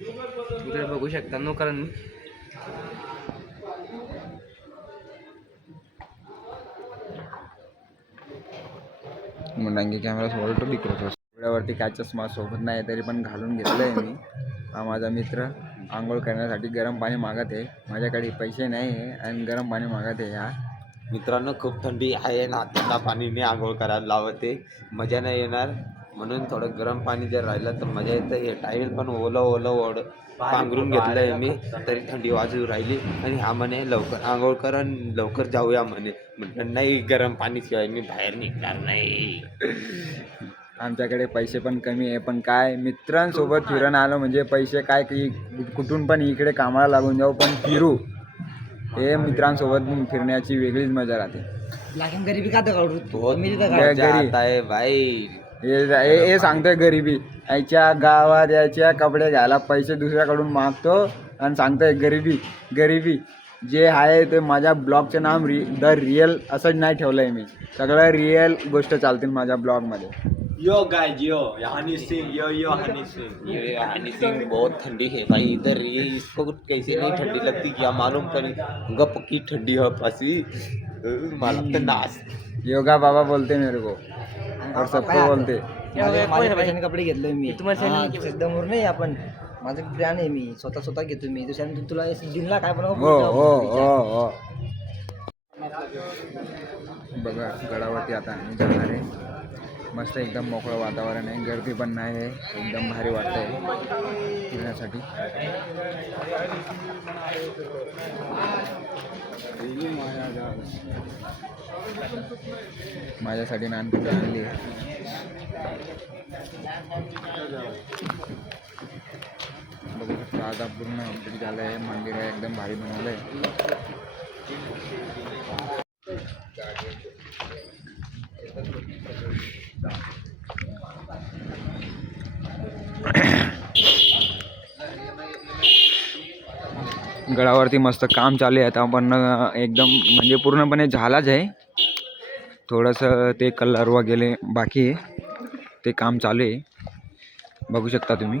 इकडे बघू शकता नोकरांनी मुंडांगी कॅमेरा सोल्ट दिखतो डोळ्यावरती काय चष्मा सोबत नाही तरी पण घालून घेतलंय मी. हा माझा मित्र आंघोळ करण्यासाठी गरम पाणी मागत आहे. माझ्याकडे पैसे नाही आहे आणि गरम पाणी मागत आहे. या मित्रांनो खूप थंडी आहे ना, थंड पाणीने आंघोळ करायला लावते, मजा नाही येणार. म्हणून थोडं गरम पाणी जर राहिलं तर मजा येतं. हे टाईल पण ओलं पांघरून घेतलंय मी, तरी थंडी वाजू राहिली. आणि हा म्हणे लवकर आंघोळ कर आणि लवकर जाऊया म्हणे. म्हटलं नाही, गरम पाणीशिवाय मी बाहेर निघणार नाही. आमच्याकडे पैसे पण कमी आहे, पण काय मित्रांसोबत फिरून आलो म्हणजे पैसे काय की कुठून पण इकडे कामाला लागून जाऊ पण फिरू. हे मित्रांसोबत फिरण्याची वेगळीच मजा राहते. लेकिन गरीबी का मजा आहे भाई. हे सांगतोय गरिबी. याच्या गावात याच्या कपडे घ्यायला पैसे दुसऱ्याकडून मागतो आणि सांगतोय गरिबी. जे आहे ते माझ्या ब्लॉगचं नाम द रिअल असंच नाही ठेवलं आहे मी. सगळं रिअल गोष्ट चालतील माझ्या ब्लॉगमध्ये. यो गाइस यो हनी सिंह यो हनी सिंह बहुत ठंडी है भाई इधर. ये इसको कैसे नहीं ठंडी लगती क्या मालूम, करी गप की ठंडी है पासी मला तर नाच. योगा बाबा बोलते मेरे को और सबको बोलते. माझ्या पैशाने कपडे घेतले मी. एकदम नाही आपण माझं ब्रँड आहे, मी स्वतः घेतो मी. दुसऱ्या तुला दिनला काय बनव. हो बघा गडावरती आता आम्ही जाणार आहे. मस्त एकदम मोकळं वातावरण आहे, गर्दी पण नाही आहे, एकदम भारी वाटतंय फिरण्यासाठी. माझ्यासाठी नानपट्टी आणली आहे. बघू शकता आता पूर्ण अपडेट झालं आहे. मंदिर आहे एकदम भारी बनवलं आहे. गडावरती मस्त काम चालू आहे आता, पण एकदम म्हणजे पूर्णपणे झालाच आहे. थोडंसं ते कलर वगैरे बाकी आहे, ते काम चालू आहे. बघू शकता तुम्ही.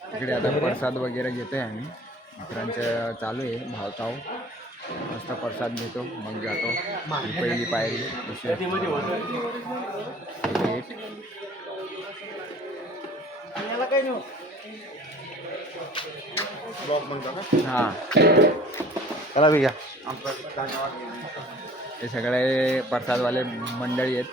इकडे आता प्रसाद वगैरे घेतोय आम्ही. मित्रांचं चालू आहे भावताव. मस्त प्रसाद घेतो मग जातो. पहिली पायरी हां चला भैया. हे सगळे प्रसादवाले मंडळी आहेत.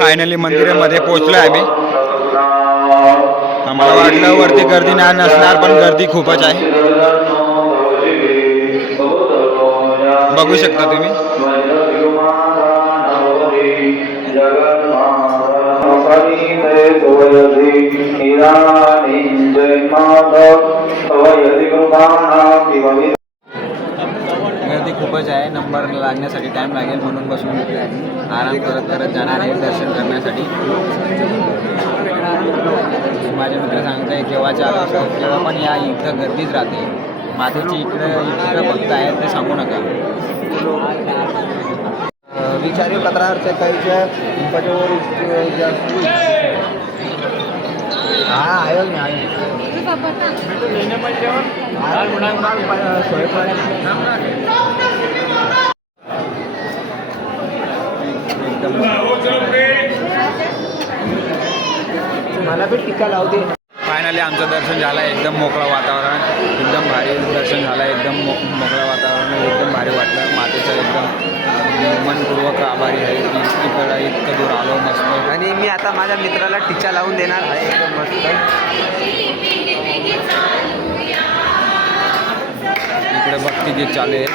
फायनली मंदिरामध्ये पोहोचलो आम्ही. आम्हाला वाटलं वरती गर्दी नाही नसणार, पण गर्दी खूपच आहे. बघू शकता तुम्ही. गर्दी खूपच आहे. नंबर लागण्यासाठी टाईम लागेल म्हणून बसून घेतलं आहे. आराम करत जाणार आहे दर्शन करण्यासाठी. माझे मित्र सांगताय केव्हाच्या केव्हा पण या इथं गर्दीच राहते. माथेची इकडं फक्त आहे ते सांगू नका. विचारी पत्रावरच्या काहीच्या आहे मी आहे. मला पण टीका लावते. फायनली आमचं दर्शन झालं आहे. एकदम मोकळं वातावरण, एकदम भारी दर्शन झालं आहे. एकदम मोकळं वातावरण, एकदम भारी वाटलं. मातेचं एकदम मनपूर्वक आभारी आहे की इकडं इतकं दूर आलो मस्त. आणि मी आता माझ्या मित्राला टीका लावून देणार आहे एकदम मस्त. इकडे भक्तिगीत चालू आहे.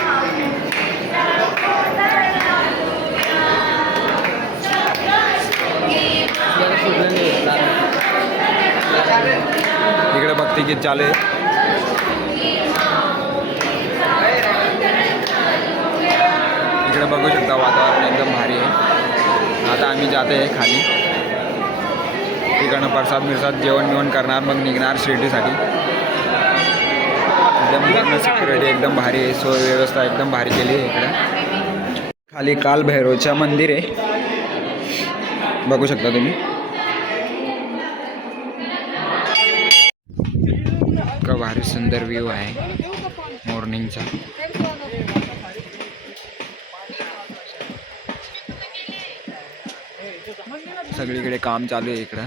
तिकीट चालू आहे. इकडे बघू शकता वातावरण एकदम भारी आहे. आता आम्ही जाते आहे खाली. इकडनं प्रसाद जेवण बिवण करणार मग निघणार शिर्डीसाठी. एकदम सिक्युरिटी एकदम भारी आहे. सोय व्यवस्था एकदम भारी केली आहे. इकडे खाली कालभैरवचं मंदिर आहे बघू शकता तुम्ही. इतका भारी सुंदर व्ह्यू आहे मॉर्निंगचा. सगळीकडे काम चालू आहे इकडं.